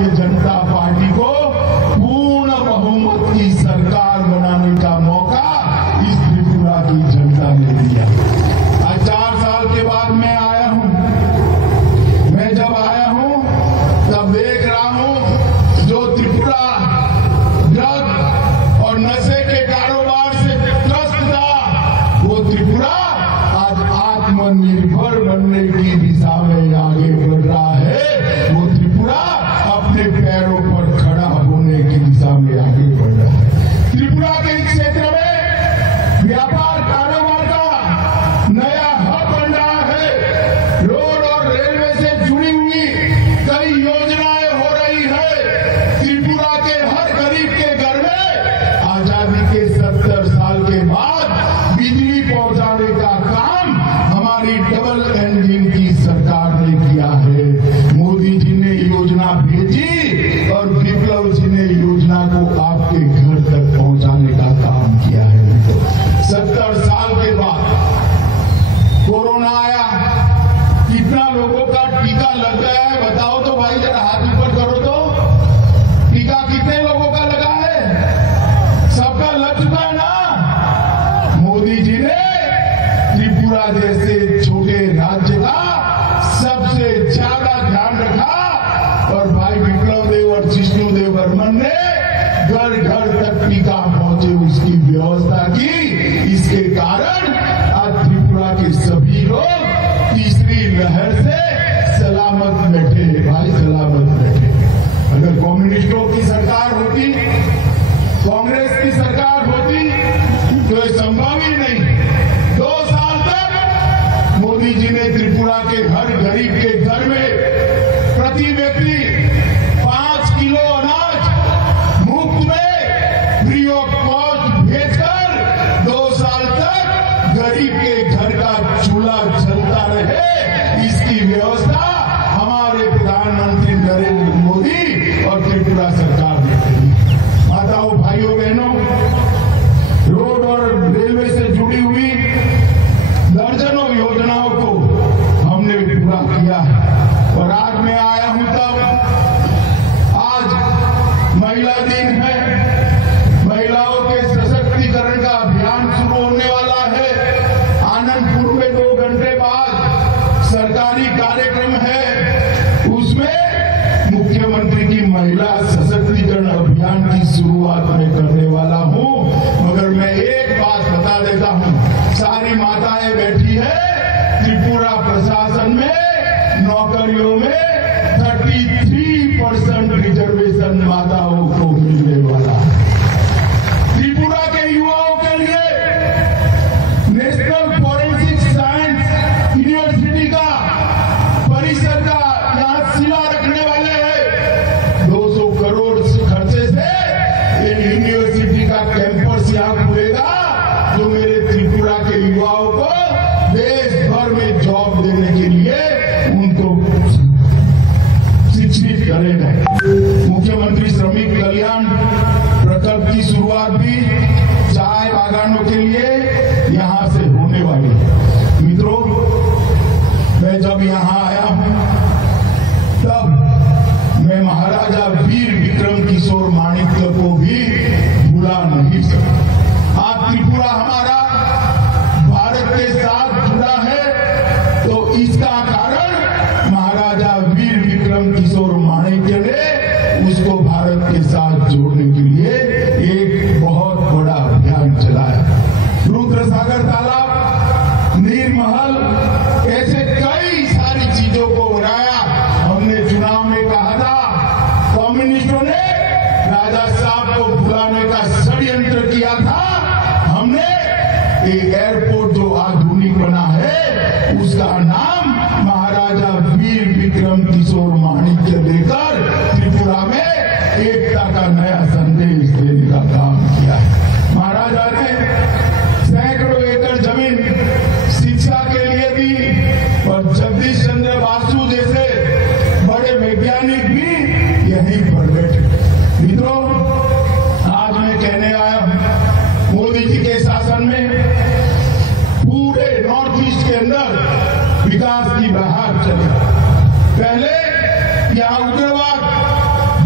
Bharatiya Janata party को पूर्ण बहुमत की सरकार बनाने का मौका इस त्रिपुरा की जनता ने दिया। आज 4 साल के बाद मैं आया हूं। मैं जब आया हूं तब देख रहा हूं जो त्रिपुरा ड्रग और नशे के कारोबार से त्रस्त था, वो त्रिपुरा आज आत्मनिर्भर बनने की दिशा में आगे बढ़ रहा है। वो त्रिपुरा अपने पैरों पर खड़ा होने की दिशा में आगे बढ़ रहा है। त्रिपुरा के इस क्षेत्र में व्यापार कारोबार का नया हब बन रहा है। रोड और रेलवे से जुड़ी हुई कई योजनाएं हो रही है। त्रिपुरा के हर गरीब के घर में आजादी के 70 साल के बाद बिजली पहुंचाने का काम हमारी डबल इंजन की सरकार ने किया है। मोदी जी ने योजना भेजी और विप्लव जी ने योजना को आपके घर तक पहुंचाने का काम किया है। 70 साल के बाद कोरोना आया, कितना लोगों का टीका लग गया है बताओ तो भाई, जरा हाथ ऊपर करो तो। टीका कितने लोगों का लगा है? सबका लग चुका है ना। मोदी जी ने त्रिपुरा जैसे छोटे राज्य का सबसे ज्यादा ध्यान रखा और भाई विप्लव देव और जिष्णुदेव बर्मन ने घर घर तक टीका पहुंचे उसकी व्यवस्था की। इसके कारण आज त्रिपुरा के सभी लोग तीसरी लहर से सलामत बैठे भाई, सलामत बैठे। अगर कम्युनिस्टों की सरकार होती, कांग्रेस की सरकार होती तो ये संभव ही नहीं। 2 साल तक मोदी जी ने त्रिपुरा के हर गरीब के घर में प्रति व्यक्ति 5 किलो अनाज मुफ्त में फ्री ऑफ कॉस्ट भेजकर 2 साल तक गरीब के घर का चूल्हा जलता रहे, इसकी व्यवस्था हमारे प्रधानमंत्री नरेंद्र मोदी और त्रिपुरा सरकार ने की। माताओं, भाइयों, बहनों, रोड और रेलवे से जुड़ी हुई दर्जनों योजनाओं को हमने पूरा किया है। और आज मैं आया हूं तब आज महिला दिन है। महिलाओं के सशक्तिकरण का अभियान शुरू होने वाला है। आनंदपुर में 2 घंटे बाद सरकारी कार्यक्रम है, उसमें मुख्यमंत्री की महिला सशक्तिकरण अभियान की शुरुआत मैं करने वाला हूं। मगर मैं एक बात बता देता हूं, सारी माताएं बैठी है, त्रिपुरा प्रशासन में नौकरियों में 33% रिजर्वेशन माताओं को मिलने वाला है। त्रिपुरा के युवाओं के लिए नेशनल फॉरेंसिक साइंस यूनिवर्सिटी का परिसर का यहां शिला रखने वाले हैं। 200 करोड़ खर्चे से ये यूनिवर्सिटी का कैंपस यहां खुलेगा, जो मेरे त्रिपुरा के युवाओं को देश भर में जॉब देने के लिए उनको शिक्षित करेगा। मुख्यमंत्री श्रमिक कल्याण प्रकल्प की शुरुआत भी चाय बागानों के लिए यहां से होने वाली है। मित्रों, मैं जब यहां आया हूं तब मैं महाराजा वीर विक्रम किशोर माणिक्य को भी भुला नहीं सकता। आज त्रिपुरा हमारा भारत के साथ जुड़ा है तो इसका कारण महाराजा वीर विक्रम किशोर माणिक्य ने उसको भारत के साथ जोड़ने के लिए एक बहुत बड़ा अभियान चलाया। रुद्रसागर तालाब, नीरमहल, ऐसे कई सारी चीजों को बनाया। हमने चुनाव में कहा था, कम्युनिस्टों ने राजा साहब को बुलाने का षड्यंत्र किया था। हमने एक एयरपोर्ट जो आधुनिक बना है उसका नाम महाराजा वीर विक्रम किशोर माणिक्य देकर त्रिपुरा में एकता का नया संदेश देने का काम किया है। महाराजा ने सैकड़ों एकड़ जमीन शिक्षा के लिए दी और जगदीश चंद्र बासु जैसे बड़े वैज्ञानिक भी यहीं पर बैठे। मित्रों, आज मैं कहने आया हूं, मोदी जी के शासन में पूरे नॉर्थ ईस्ट के अंदर विकास की बहार चली। पहले यहां उग्रवाद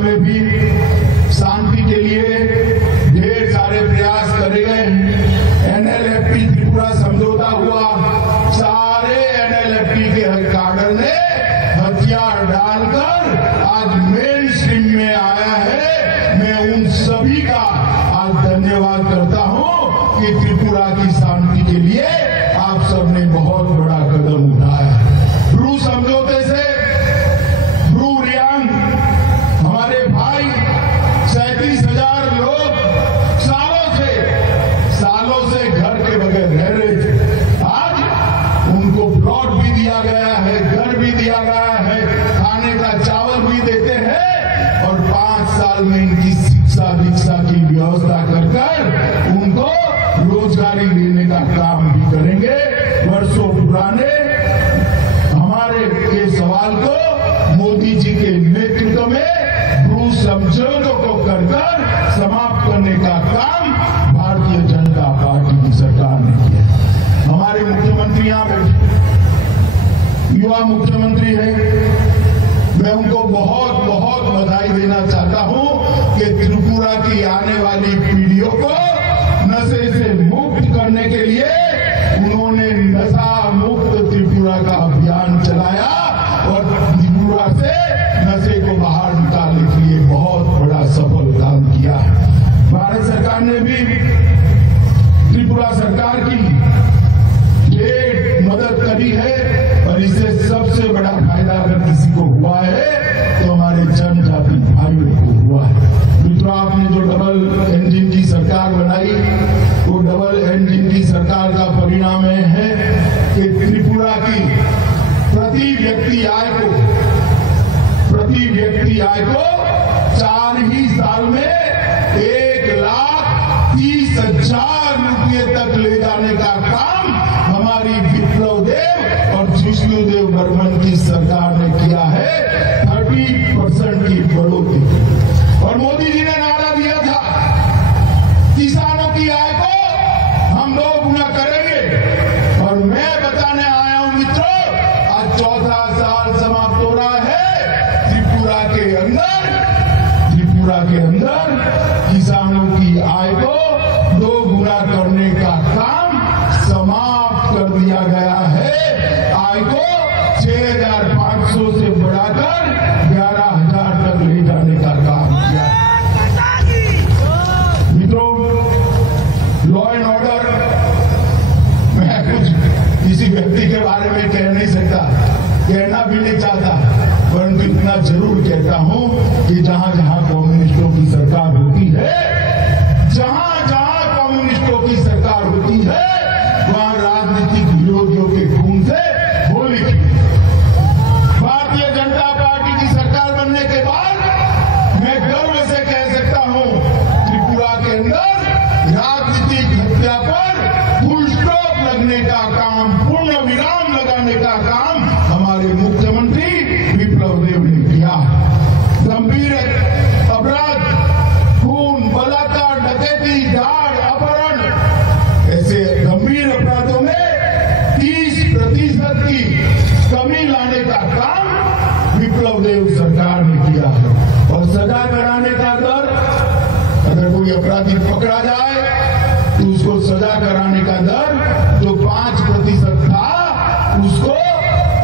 में भी शांति के लिए ढेर सारे प्रयास करे गए। एनएलएफटी त्रिपुरा समझौता हुआ, सारे एनएलएफटी के कैडर ने हथियार डालकर आज मेन स्ट्रीम में आया है। मैं उन सभी का आज धन्यवाद करता हूं कि त्रिपुरा की शांति के लिए आप सबने बहुत बड़ा कदम उठाया। ब्रू समझौते से ब्रू रियांग हमारे भाई 37,000 लोग सालों से घर के बगैर रह रहे थे। आज उनको प्लॉट भी दिया गया है, घर भी दिया गया है, खाने का चावल भी देते हैं और 5 साल में इनकी शिक्षा दीक्षा की व्यवस्था कर उनको रोजगारी देने का काम भी करेंगे। वर्षों पुराने हमारे के सवाल को मोदी जी के नेतृत्व में ब्रू समझौतों को कर समाप्त करने का काम भारतीय जनता पार्टी की सरकार ने किया। हमारे मुख्यमंत्री यहाँ बैठे युवा मुख्यमंत्री है, मैं उनको बहुत बहुत बधाई देना चाहता हूं कि त्रिपुरा की आने वाली पीढ़ियों को नशे से मुक्त करने के लिए उन्होंने नशा मुक्त त्रिपुरा का अभियान चलाया और त्रिपुरा से नशे को बाहर निकालने के लिए बहुत बड़ा सफल काम किया। भारत सरकार ने भी त्रिपुरा सरकार की ढेर मदद करी है और इससे सबसे बड़ा फायदा अगर किसी को हुआ है तो हमारे जनजाति भाइयों को हुआ है। मित्रों, आपने जो डबल इंजन की सरकार बनाई, वो डबल इंजन की सरकार का परिणाम है कि त्रिपुरा की प्रति व्यक्ति आय को 4 ही साल में 1,30,000 रुपये तक ले जाने का काम हमारी विप्लव देव और जिष्णुदेव बर्मन की सरकार ने किया है। 30% की बढ़ोतरी। और मोदी जी ने नारा दिया था किसानों की आय को हम 2 गुना करेंगे और मैं बताने आया हूं मित्रों, आज 4था साल समाप्त हो रहा है। त्रिपुरा के अंदर किसानों की आय को 2 गुना करने का काम समाप्त कर दिया गया है। आय को 6,500 से बढ़ाकर 11,000 तक ले जाने का काम किया। मित्रों, लॉ एंड ऑर्डर मैं कुछ किसी व्यक्ति के बारे में कह नहीं सकता, कहना भी नहीं चाहता, परंतु इतना जरूर कहता हूं कि जहां जहां कम्युनिस्टों की सरकार होती है, वहां राजनीतिक विरोधियों के खून से होली खेली। भारतीय जनता पार्टी की सरकार बनने के बाद मैं गर्व से कह सकता हूं, त्रिपुरा के अंदर राजनीतिक हत्या पर फुल स्टॉप लगने का काम, पूर्ण विराम लगाने का काम हमारे मुख्यमंत्री विप्लव देव ने किया। गंभीर अपराध, खून, बलात्कार, डकैती, दाड़, अपहरण, ऐसे गंभीर अपराधों में 30% की कमी लाने का काम विप्लव देव सरकार ने किया है। और सजा कराने का दर, अगर कोई अपराधी पकड़ा जाए तो उसको सजा कराने का दर जो 5% था उसको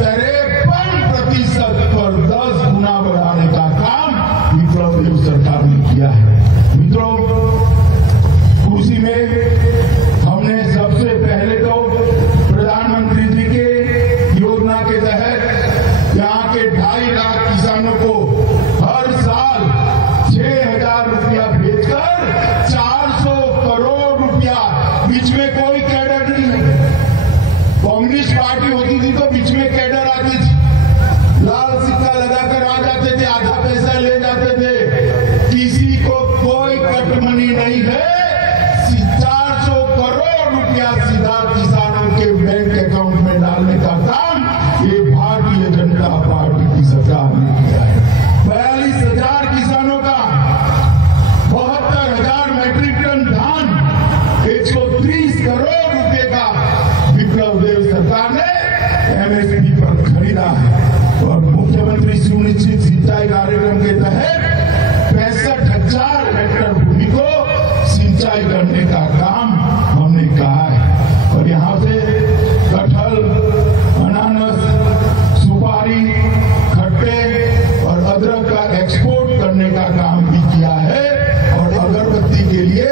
53% पर 10 गुना बढ़ाने का काम विप्लव देव सरकार ने किया है। मित्रों, कृषि में हमने सबसे पहले तो प्रधानमंत्री जी के योजना के तहत यहाँ के 2.5 लाख किसानों को हर साल 6,000 रुपया भेजकर 400 करोड़ रुपया, बीच में कोई कैडर नहीं है। कम्युनिस्ट पार्टी होती थी तो बीच में कैडर आती थी, लाल सिक्का लगाकर आ जाते थे, आधा पैसा ले जाते थे, किसी को करने का काम भी किया है और अगरबत्ती के लिए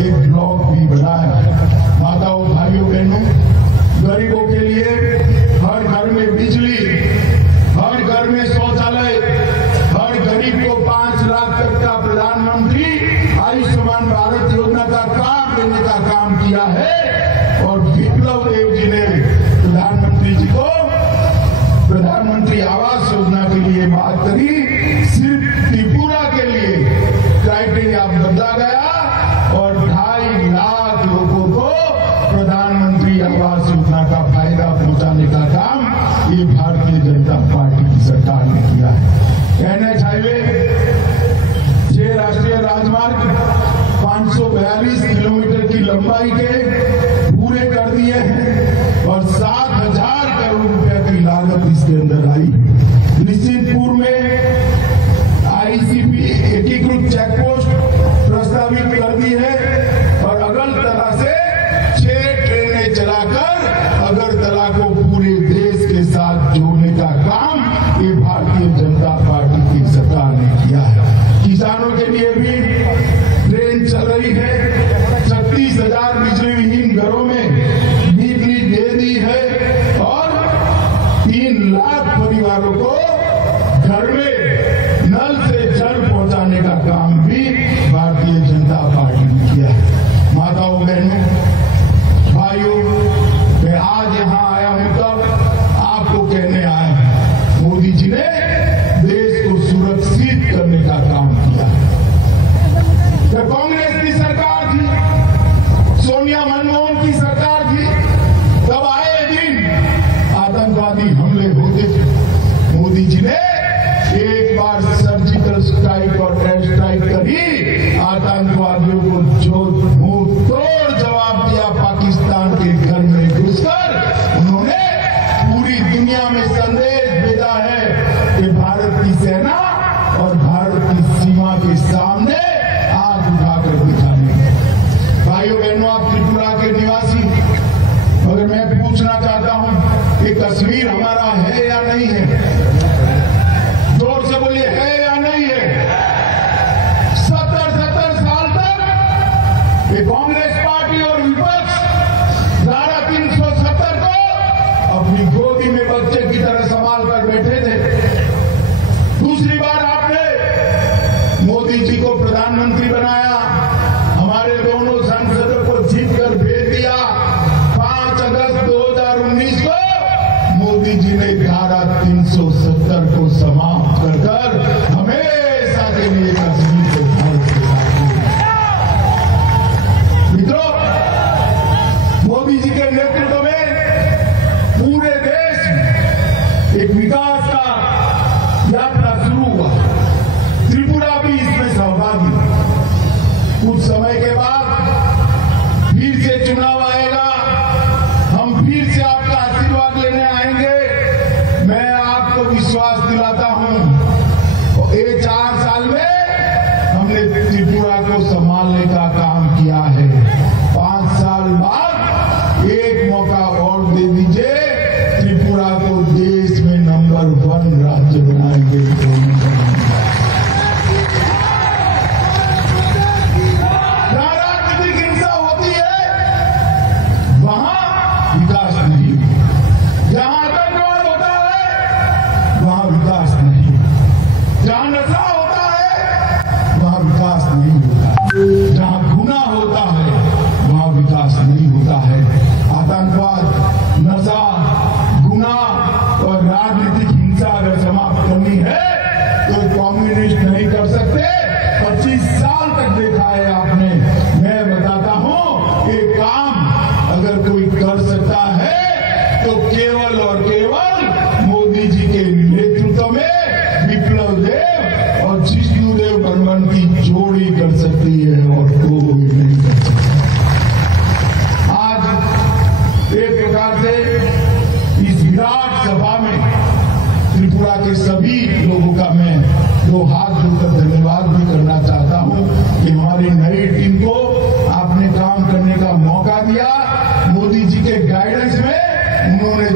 एक ब्लॉक भी बनाया। माताओं, भाइयों, बहनों, गरीबों के लिए हर घर में बिजली, हर घर में शौचालय, हर गरीब को 5 लाख तक का प्रधानमंत्री आयुष्मान भारत योजना का काम देने का काम किया है। और विप्लव देव जी ने प्रधानमंत्री जी को प्रधानमंत्री आवास योजना के लिए बात करी। सिर्फ त्रिपुरा के लिए क्राइटेरिया बदला गया और 2.5 लाख लोगों को प्रधानमंत्री आवास योजना का फायदा पहुंचाने का काम ये भारतीय जनता पार्टी की सरकार ने किया है। NH हाईवे, 6 राष्ट्रीय राजमार्ग 542 किलोमीटर की लंबाई के पूरे कर दिए हैं और 7,000 करोड़ रुपए की लागत इसके अंदर आई। निश्चितपुर में ICP एकीकृत चेकपोस्ट प्रस्तावित कर दी है और अगरतला से 6 ट्रेनें चलाकर अगरतला को पूरे देश के साथ जोड़ने का काम ये भारतीय जनता पार्टी की सरकार ने किया है। किसानों के लिए भी ट्रेन चल रही है। 36,000 बिजली विहीन घरों में बिजली दे दी है और 3 लाख परिवारों को घर में नल से जल पहुंचाने का काम भी भारतीय जनता पार्टी ने किया है। माताओं, बहनों, भाइयों, मैं आज यहां आया हूं तब आपको कहने आया हूं, मोदी जी ने देश को सुरक्षित करने का काम किया है। जब कांग्रेस की सरकार थी, सोनिया मनमोहन की सरकार थी, तब आए दिन आतंकवादी हमले होते थे। मोदी जी ने एक बार सर्जिकल स्ट्राइक और एयर स्ट्राइक करी, आतंकवादियों को जो मुंह तोड़ जवाब दिया। पाकिस्तान के घर में घुसकर उन्होंने पूरी दुनिया में संदेश भेजा है कि भारत की सेना और भारत की सीमा के सामने आग उठाकर दिखाने। भाइयों, बहनों, आप त्रिपुरा के निवासी, मगर मैं पूछना चाहता हूं कि कश्मीर हमारा है या नहीं है? जोर से बोलिए, है या नहीं है? 70 साल तक ये कांग्रेस पार्टी और विपक्ष धारा 370 को अपनी गोदी में बच्चे की तरह संभाल कर बैठे थे। दूसरी बार आपने मोदी जी को प्रधानमंत्री बनाया, हमारे दोनों सांसदों को जीत कर भेज दिया। 5 अगस्त 2019 को मोदी जी ने धारा 370 को समाप्त कर हमेशा के लिए कश्मीर को भारत के साथ। मित्रों, मोदी जी के नेतृत्व में पूरे देश में एक विकास का यात्रा शुरू हुआ। त्रिपुरा भी इसमें सहभागी। कुछ समय के बाद फिर से चुनाव आएगा, हम फिर से आपका आशीर्वाद लेने आएंगे। मैं आपको विश्वास दिलाता हूं, ये 4 साल में हमने त्रिपुरा को संभालने का काम किया है। 5 साल बाद एक मौका और दे दीजिए, त्रिपुरा को देश में नंबर 1 राज्य बनाएंगे। जहां राजनीतिक हिंसा होती है वहां विकास नहीं, जहां आतंकवाद होता है वहां विकास नहीं, जहां नशा होता है वहां विकास नहीं होता, जहां गुनाह होता है वहां विकास नहीं होता है। आतंकवाद, नशा, गुनाह और राजनीतिक हिंसा अगर समाप्त करनी है तो कम्युनिस्ट नहीं कर सकते। 25 साल तक देखा है आपने। मैं बताता हूं कि काम अगर कोई कर सकता है तो केवल और केवल मोदी जी के नेतृत्व में विप्लव देव और जिष्णुदेव बर्मन की जोड़ी कर सकती है और कोई नहीं कर सकता। आज एक प्रकार से इस विराट सभा में त्रिपुरा के सभी लोगों का मैं 2 हाथ जोड़कर धन्यवाद भी करना चाहता हूं कि हमारी नई टीम को आपने काम करने का मौका दिया। मोदी जी के गाइडेंस में उन्होंने